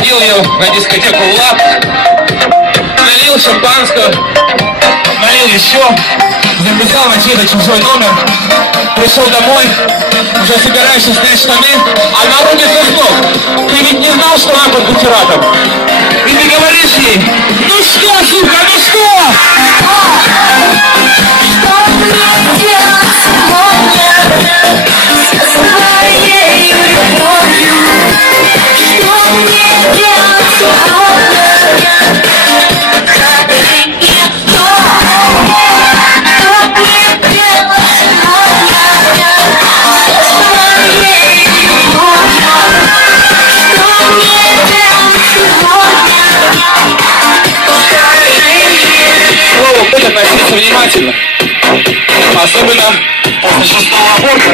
проводил ее на дискотеку «Влад», налил шампанского, налил еще, записал на чей-то чужой номер, пришел домой, уже собираешься снять штаны, а на руке звонок. Ты ведь не знал, что она под бутератом? И ты говоришь ей: ну что, сука, ну что? Что мне делать сегодня со своей любовью? Что мне делать сегодня, как и никто? Что мне делать сегодня со своей любовью? Что мне делать сегодня? Слово «быть» относиться внимательно. Особенно после 6-го аборта.